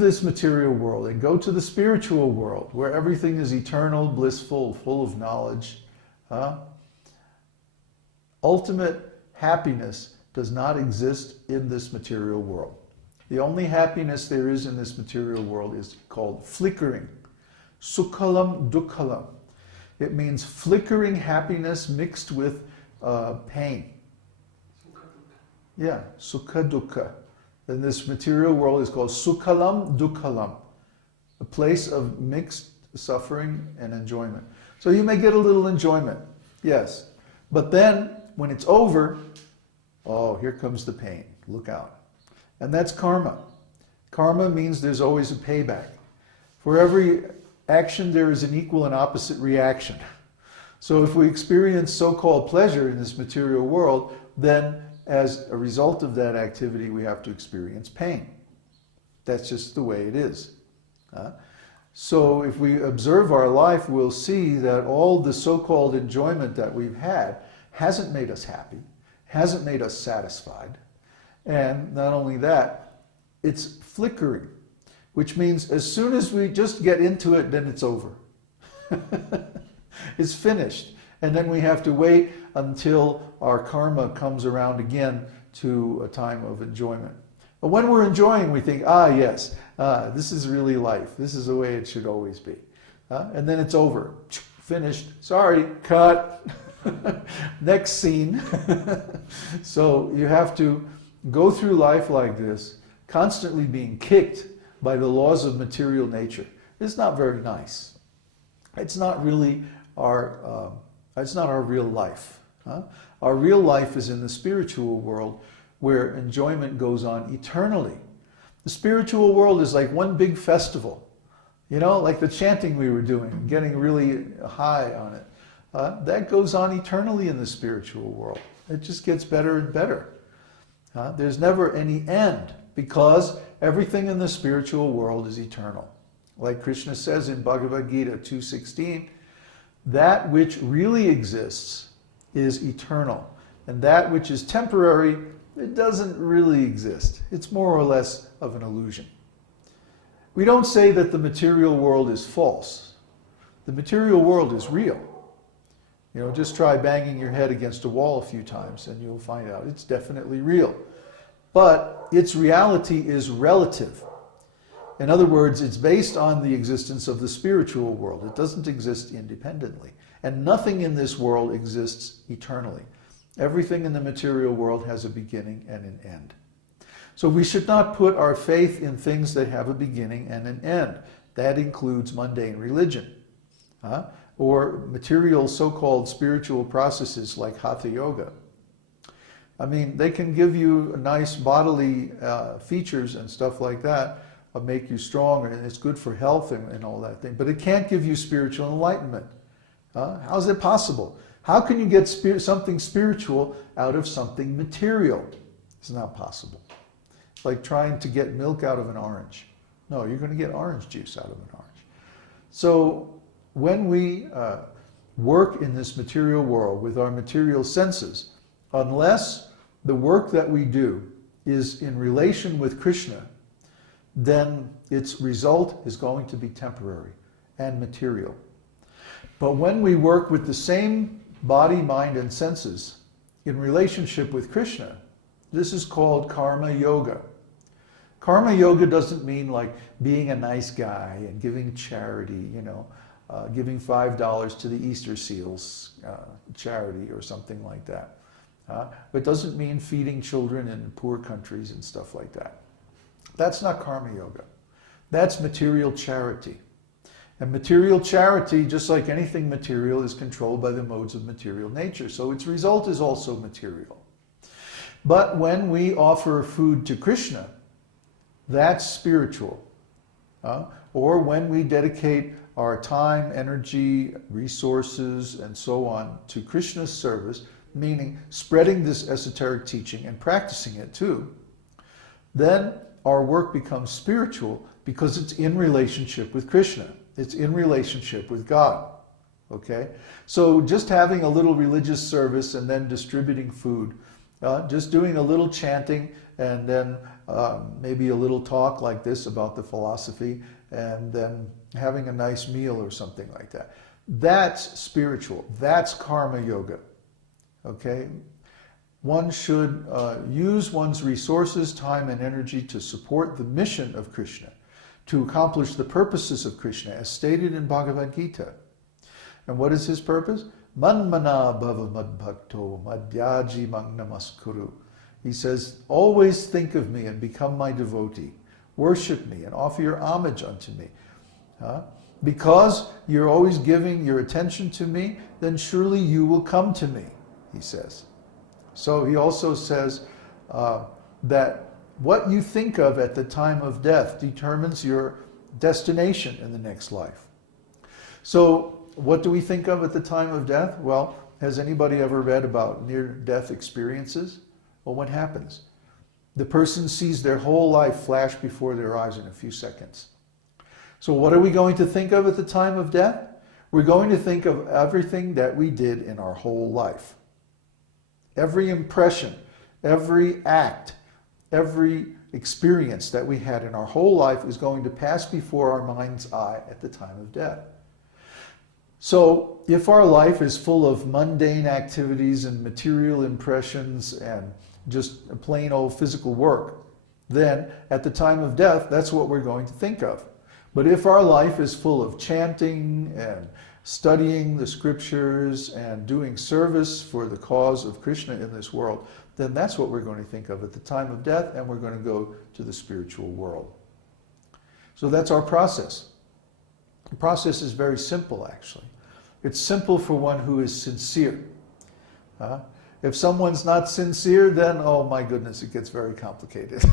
this material world and go to the spiritual world where everything is eternal, blissful, full of knowledge, ultimate happiness does not exist in this material world. The only happiness there is in this material world is called flickering. Sukhalam dukhalam. It means flickering happiness mixed with pain. Yeah, sukha dukkha. And this material world is called sukhalam dukhalam, a place of mixed suffering and enjoyment. So you may get a little enjoyment, yes. But then, when it's over, oh, here comes the pain. Look out. And that's karma. Karma means there's always a payback. For every action, there is an equal and opposite reaction. So if we experience so-called pleasure in this material world, then as a result of that activity, we have to experience pain. That's just the way it is. So if we observe our life, we'll see that all the so-called enjoyment that we've had hasn't made us happy, hasn't made us satisfied. And not only that, it's flickering, which means as soon as we just get into it, then it's over. It's finished. And then we have to wait until our karma comes around again to a time of enjoyment. But when we're enjoying, we think, yes, this is really life. This is the way it should always be. And then it's over. Finished. Sorry, cut. Next scene. So you have to go through life like this, constantly being kicked by the laws of material nature. It's not very nice. It's not really it's not our real life. Our real life is in the spiritual world where enjoyment goes on eternally. The spiritual world is like one big festival. You know, like the chanting we were doing, getting really high on it. That goes on eternally in the spiritual world. It just gets better and better. There's never any end because everything in the spiritual world is eternal. Like Krishna says in Bhagavad Gita 2:16, that which really exists is eternal. And that which is temporary, it doesn't really exist. It's more or less of an illusion. We don't say that the material world is false. The material world is real. You know, just try banging your head against a wall a few times and you'll find out it's definitely real. But its reality is relative. In other words, it's based on the existence of the spiritual world. It doesn't exist independently. And nothing in this world exists eternally. Everything in the material world has a beginning and an end. So we should not put our faith in things that have a beginning and an end. That includes mundane religion, or material so-called spiritual processes like Hatha Yoga. I mean, they can give you nice bodily features and stuff like that, make you stronger, and it's good for health and all that thing, but it can't give you spiritual enlightenment. How's it possible? How can you get something spiritual out of something material? It's not possible. It's like trying to get milk out of an orange. No, you're going to get orange juice out of an orange. So when we work in this material world with our material senses, unless the work that we do is in relation with Krishna, then its result is going to be temporary and material. But when we work with the same body, mind, and senses in relationship with Krishna, this is called karma yoga. Karma yoga doesn't mean like being a nice guy and giving charity, you know, giving $5 to the Easter Seals charity or something like that. But it doesn't mean feeding children in poor countries and stuff like that. That's not karma yoga. That's material charity. And material charity, just like anything material, is controlled by the modes of material nature. So its result is also material. But when we offer food to Krishna, that's spiritual. Or when we dedicate our time, energy, resources, and so on to Krishna's service, meaning spreading this esoteric teaching and practicing it too, then our work becomes spiritual because it's in relationship with Krishna. It's in relationship with God. Okay? So just having a little religious service and then distributing food, just doing a little chanting and then maybe a little talk like this about the philosophy, and then having a nice meal or something like that. That's spiritual. That's karma yoga. Okay? One should use one's resources, time, and energy to support the mission of Krishna, to accomplish the purposes of Krishna, as stated in Bhagavad Gita. And what is his purpose? Manmana bhava madbhakto madhyaji magnamaskuru. He says, always think of me and become my devotee. Worship me and offer your homage unto me. Because you're always giving your attention to me, then surely you will come to me, he says. So he also says that what you think of at the time of death determines your destination in the next life. So what do we think of at the time of death? Well, has anybody ever read about near-death experiences? Well, what happens? The person sees their whole life flash before their eyes in a few seconds. So what are we going to think of at the time of death? We're going to think of everything that we did in our whole life. Every impression, every act, every experience that we had in our whole life is going to pass before our mind's eye at the time of death. So if our life is full of mundane activities and material impressions and just plain old physical work, then at the time of death, that's what we're going to think of. But if our life is full of chanting and studying the scriptures and doing service for the cause of Krishna in this world, then that's what we're going to think of at the time of death, and we're going to go to the spiritual world. So that's our process. The process is very simple, actually. It's simple for one who is sincere. If someone's not sincere, then, oh my goodness, it gets very complicated.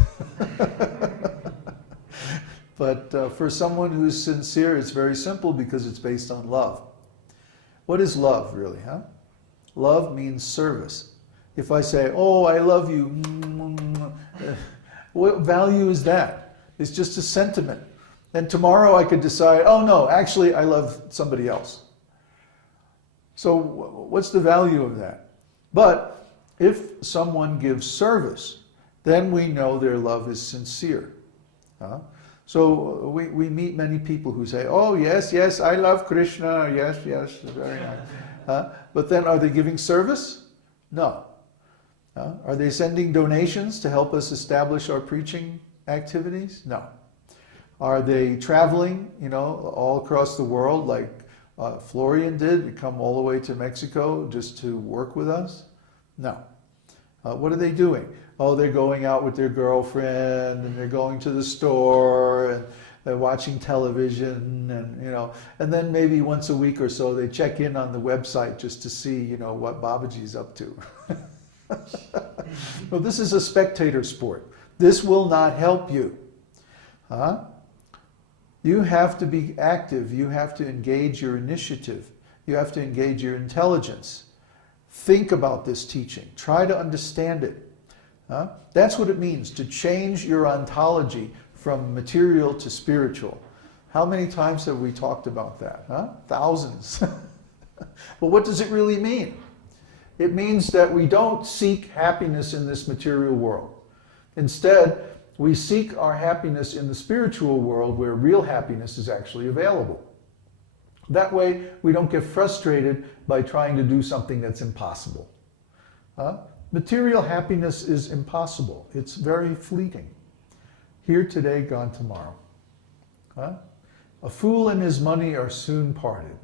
But for someone who's sincere, it's very simple because it's based on love. What is love, really? Love means service. If I say, oh, I love you, what value is that? It's just a sentiment. And tomorrow I could decide, oh no, actually I love somebody else. So what's the value of that? But if someone gives service, then we know their love is sincere. So we meet many people who say, oh yes, yes, I love Krishna, yes, yes, very nice. But then are they giving service? No. Are they sending donations to help us establish our preaching activities? No. Are they traveling, all across the world like Florian did, come all the way to Mexico just to work with us? No. What are they doing? Oh, they're going out with their girlfriend, and they're going to the store, and they're watching television, and then maybe once a week or so they check in on the website just to see, what Babaji's up to. Well, this is a spectator sport. This will not help you. You have to be active. You have to engage your initiative. You have to engage your intelligence. Think about this teaching. Try to understand it. That's what it means to change your ontology from material to spiritual. How many times have we talked about that? Thousands. But what does it really mean? It means that we don't seek happiness in this material world. Instead, we seek our happiness in the spiritual world where real happiness is actually available. That way, we don't get frustrated by trying to do something that's impossible. Material happiness is impossible. It's very fleeting. Here today, gone tomorrow. A fool and his money are soon parted.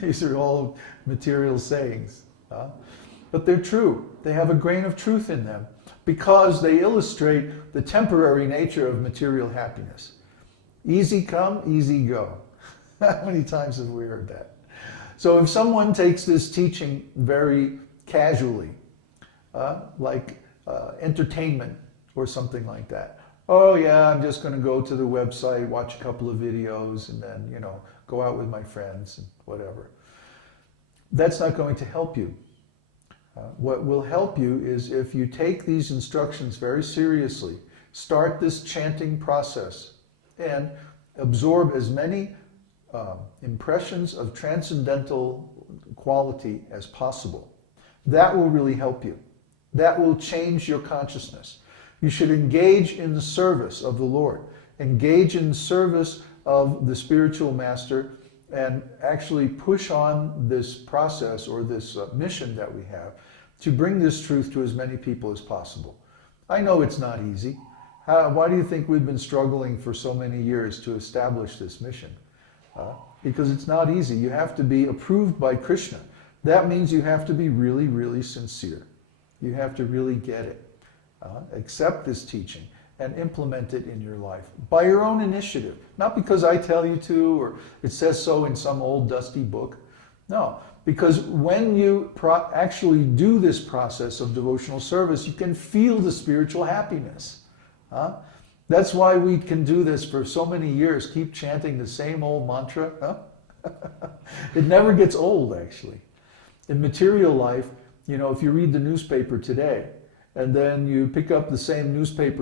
These are all material sayings. But they're true. They have a grain of truth in them because they illustrate the temporary nature of material happiness. Easy come, easy go. How many times have we heard that? So if someone takes this teaching very casually, like entertainment or something like that. Oh yeah, I'm just going to go to the website, watch a couple of videos, and then, go out with my friends and whatever. That's not going to help you. What will help you is if you take these instructions very seriously, start this chanting process, and absorb as many impressions of transcendental quality as possible. That will really help you. That will change your consciousness. You should engage in the service of the Lord. Engage in service of the spiritual master and actually push on this process or this mission that we have to bring this truth to as many people as possible. I know it's not easy. Why do you think we've been struggling for so many years to establish this mission? Because it's not easy. You have to be approved by Krishna. That means you have to be really, really sincere. You have to really get it. Accept this teaching and implement it in your life by your own initiative. Not because I tell you to or it says so in some old dusty book. No, because when you actually do this process of devotional service, you can feel the spiritual happiness. That's why we can do this for so many years, keep chanting the same old mantra. It never gets old, actually. In material life, if you read the newspaper today, and then you pick up the same newspaper